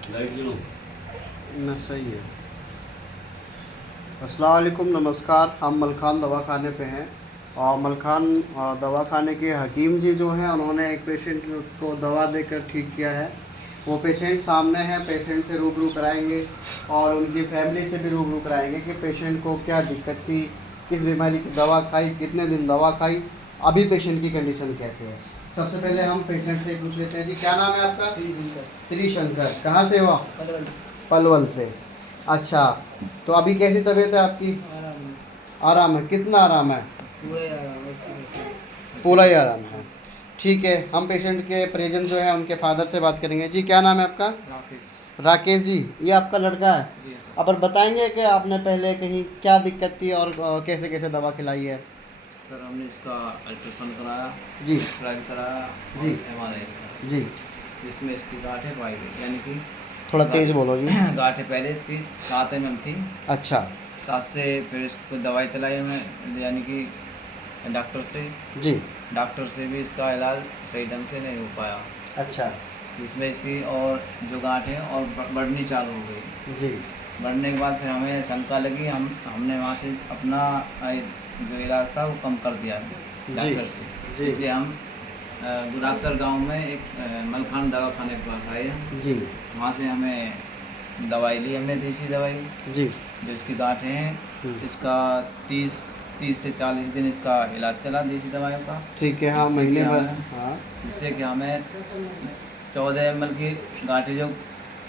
ना सही है। अस्सलाम वालेकुम, नमस्कार। हम मलखान दवाखाने पे हैं और मलखान दवाखाने के हकीम जी जो हैं उन्होंने एक पेशेंट को दवा देकर ठीक किया है। वो पेशेंट सामने है, पेशेंट से रूबरू कराएंगे और उनकी फैमिली से भी रूबरू कराएंगे कि पेशेंट को क्या दिक्कत थी, किस बीमारी की दवा खाई, कितने दिन दवा खाई, अभी पेशेंट की कंडीशन कैसे है। सबसे पहले हम पेशेंट से पूछ लेते हैं। जी क्या नाम है आपका? त्रिशंकर। कहाँ से हो आप? पलवल से। अच्छा, तो अभी कैसी तबीयत है आपकी? आराम है। कितना आराम है? पूरा ही आराम है। ठीक है, हम पेशेंट के परिजन जो है उनके फादर से बात करेंगे। जी क्या नाम है आपका? राकेश जी, ये आपका लड़का है? जी अब बताएंगे कि आपने पहले कहीं क्या दिक्कत थी और कैसे कैसे दवा खिलाई है? सर, हमने इसका अल्ट्रासाउंड कराया जी एक्सरे कराया और जी MRI कराया, जी, जिसमें इसकी गांठें पाई गई, यानी कि थोड़ा तेज बोलो जी। गांठें पहले इसकी 7 mm थी। अच्छा 7 से फिर इसको दवाई चलाई हमें, यानी कि जी। डॉक्टर से भी इसका इलाज सही ढंग से नहीं हो पाया। अच्छा इसमें इसकी और जो गांठें और बढ़नी चालू हो गई। जी बढ़ने के बाद फिर हमें शंका लगी, हमने वहाँ से अपना जो इलाज था वो कम कर दिया डॉक्टर से। जी इसलिए हम गुराक्सर गांव में एक मलखान दवाखाने के पास आए हैं। जी वहाँ से हमें दवाई ली हमने, देसी दवाई। जी। जो इसकी गांठें हैं, इसका 30 से 40 दिन इसका इलाज चला देसी दवाइयों का। ठीक है। हाँ, जिससे कि महीने भर। हमें हाँ 14 ml की गांठें जो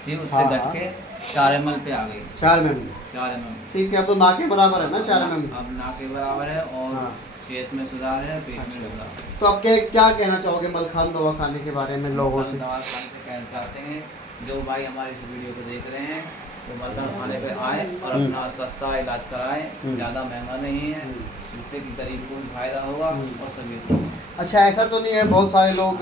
थी उससे हाँ घट हाँ, के 4 ml पे आ गई। 4 mm। 4 ml। ठीक है, अब तो ना के बराबर है ना 4 mm। अब ना के बराबर है और हाँ। सेहत में सुधार है, पेट में अच्छा, सुधार। तो आप क्या कहना चाहोगे मलखान दवाखाने के बारे में लोगों से? दवाखाने से कहना चाहते हैं, जो भाई हमारे इस वीडियो को देख रहे हैं तो मलखान खाने पे आए और अपना सस्ता इलाज कराएं, ज़्यादा महंगा नहीं है, जिससे कि गरीब को भी फायदा होगा और सभी को। अच्छा, ऐसा तो नहीं है, बहुत सारे लोग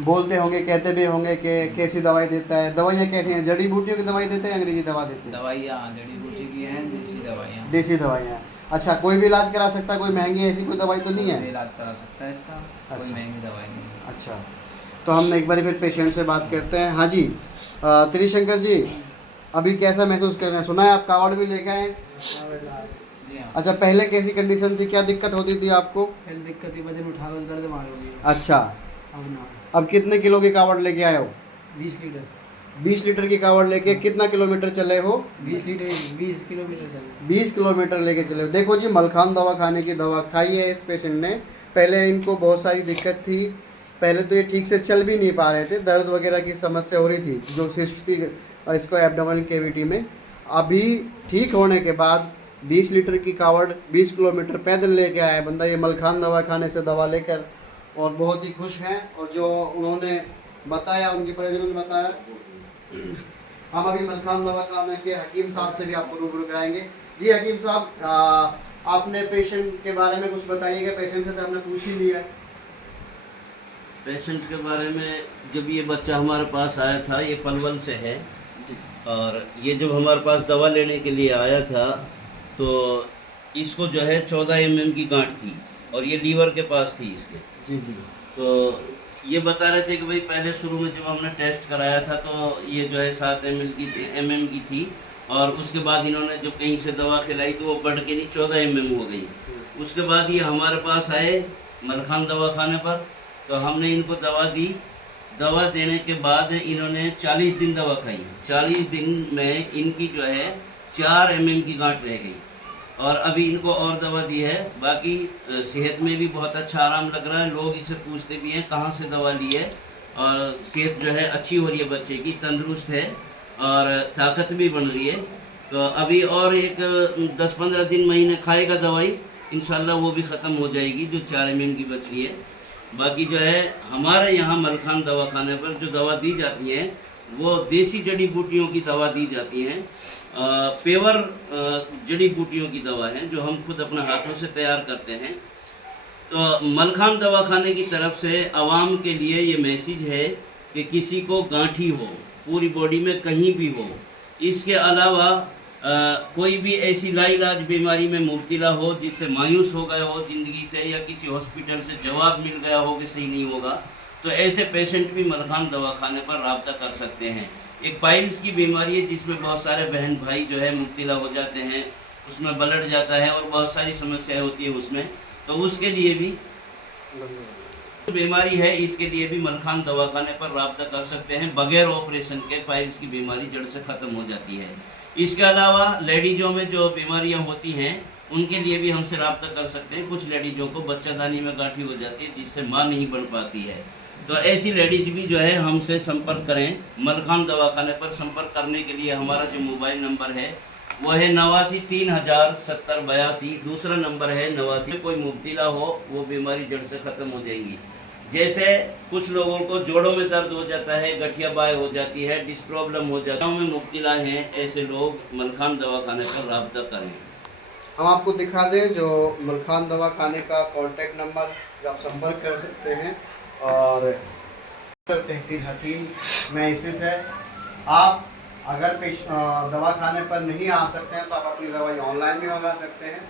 बोलते होंगे, कहते भी होंगे कि कैसी दवाई देता है? दवाइयाँ कैसी हैं? जड़ी बूटियों की दवाई देते हैं, अंग्रेजी दवा देते हैं? दवाइयाँ जड़ी बूटी की हैं, देसी दवाइयाँ। देसी दवाइयाँ। अच्छा, कोई भी इलाज करा सकता है? कोई महंगी ऐसी कोई दवाई तो नहीं कोई है? भी इलाज करा सकता है इसका, कोई अच्छा। महंगी दवाई नहीं है। अच्छा, तो हम एक बार फिर पेशेंट से बात करते हैं। हाँ जी, त्रिशंकर जी, अभी कैसा महसूस कर रहे हैं? सुना है आप कावड़ भी लेके आए? जी हाँ। अच्छा, पहले कैसी कंडीशन थी, क्या दिक्कत होती थी आपको? पहले दिक्कत थी, वजन उठाकर दर्द मार हो गई। अच्छा, अब ना। अब कितने किलो की कावड़ लेके आए हो? 20 लीटर। 20 लीटर की कावड़ लेके कितना किलोमीटर चले हो? 20 लीटर 20 किलोमीटर चले। 20 किलोमीटर लेके चले हो। देखो जी, मलखान दवाखाने की दवा खाई है इस पेशेंट ने। पहले इनको बहुत सारी दिक्कत थी, पहले तो ये ठीक से चल भी नहीं पा रहे थे, दर्द वगैरह की समस्या हो रही थी, जो सिस्ट थी इसको एब्डोमिनल कैविटी में। अभी ठीक होने के बाद 20 लीटर की कावड़ 20 किलोमीटर पैदल लेके आया है बंदा, ये मलखान दवाखाने से दवा लेकर, और बहुत ही खुश हैं। और जो उन्होंने बताया, उनके परिजनों ने बताया, हम अभी मलखान दवाखाने के हकीम साहब से भी आपको रूबरू कराएंगे। जी हकीम साहब, आपने पेशेंट के बारे में कुछ बताइएगा। पेशेंट से तो हमने पूछ ही लिया है। पेशेंट के बारे में, जब ये बच्चा हमारे पास आया था, ये पलवल से है, और ये जब हमारे पास दवा लेने के लिए आया था तो इसको जो है 14 mm की गांठ थी और ये लीवर के पास थी इसके। जी जी। तो ये बता रहे थे कि भाई पहले शुरू में जब हमने टेस्ट कराया था तो ये जो है 7 mm की थी, और उसके बाद इन्होंने जब कहीं से दवा खिलाई तो वो बढ़ के नहीं 14 mm हो गई। उसके बाद ये हमारे पास आए मलखान दवाखाने पर, तो हमने इनको दवा दी। दवा देने के बाद इन्होंने 40 दिन दवा खाई। 40 दिन में इनकी जो है 4 mm की गांठ रह गई, और अभी इनको और दवा दी है। बाकी सेहत में भी बहुत अच्छा आराम लग रहा है। लोग इसे पूछते भी हैं कहाँ से दवा ली है, और सेहत जो है अच्छी हो रही है, बच्चे की तंदुरुस्त है और ताकत भी बन रही है। तो अभी और एक 10-15 दिन महीने खाएगा दवाई, इंशाल्लाह वो भी ख़त्म हो जाएगी जो 4 mm की बच रही है। बाकी जो है हमारे यहाँ मलखान दवाखाने पर जो दवा दी जाती है वो देसी जड़ी बूटियों की दवा दी जाती हैं। पेवर जड़ी बूटियों की दवा है जो हम खुद अपने हाथों से तैयार करते हैं। तो मलखान दवाखाने की तरफ से आवाम के लिए ये मैसेज है कि किसी को गांठी हो, पूरी बॉडी में कहीं भी हो, इसके अलावा कोई भी ऐसी लाइलाज बीमारी में मुब्तला हो जिससे मायूस हो गया हो ज़िंदगी से, या किसी हॉस्पिटल से जवाब मिल गया हो कि सही नहीं होगा, तो ऐसे पेशेंट भी मलखान दवाखाने पर राब्ता कर सकते हैं। एक पाइल्स की बीमारी है जिसमें बहुत सारे बहन भाई जो है मुब्तला हो जाते हैं, उसमें ब्लड जाता है और बहुत सारी समस्याएं होती है उसमें, तो उसके लिए भी बीमारी है, इसके लिए भी मलखान दवाखाने पर राब्ता कर सकते हैं। बगैर ऑपरेशन के पाइल्स की बीमारी जड़ से ख़त्म हो जाती है। इसके अलावा लेडीज़ों में जो बीमारियां होती हैं उनके लिए भी हमसे राब्ता कर सकते हैं। कुछ लेडीज़ों को बच्चादानी में गांठी हो जाती है जिससे मां नहीं बन पाती है, तो ऐसी लेडीज भी जो है हमसे संपर्क करें। मलखान दवाखाने पर संपर्क करने के लिए हमारा जो मोबाइल नंबर है वो है 89 3000 70 82। दूसरा नंबर है 89। कोई मुब्तला हो वो बीमारी जड़ से ख़त्म हो जाएंगी। जैसे कुछ लोगों को जोड़ों में दर्द हो जाता है, गठिया बाय हो जाती है, डिस्क प्रॉब्लम हो जाता है, में मुब्तला हैं, ऐसे लोग मलखान दवाखाने पर राब्ता करें। हम आपको दिखा दें जो मलखान दवाखाने का कॉन्टैक्ट नंबर, जो आप संपर्क कर सकते हैं, और तहसील हकीम में स्थित है। आप अगर दवाखाने पर नहीं आ सकते हैं तो आप अपनी दवाई ऑनलाइन भी मंगा सकते हैं।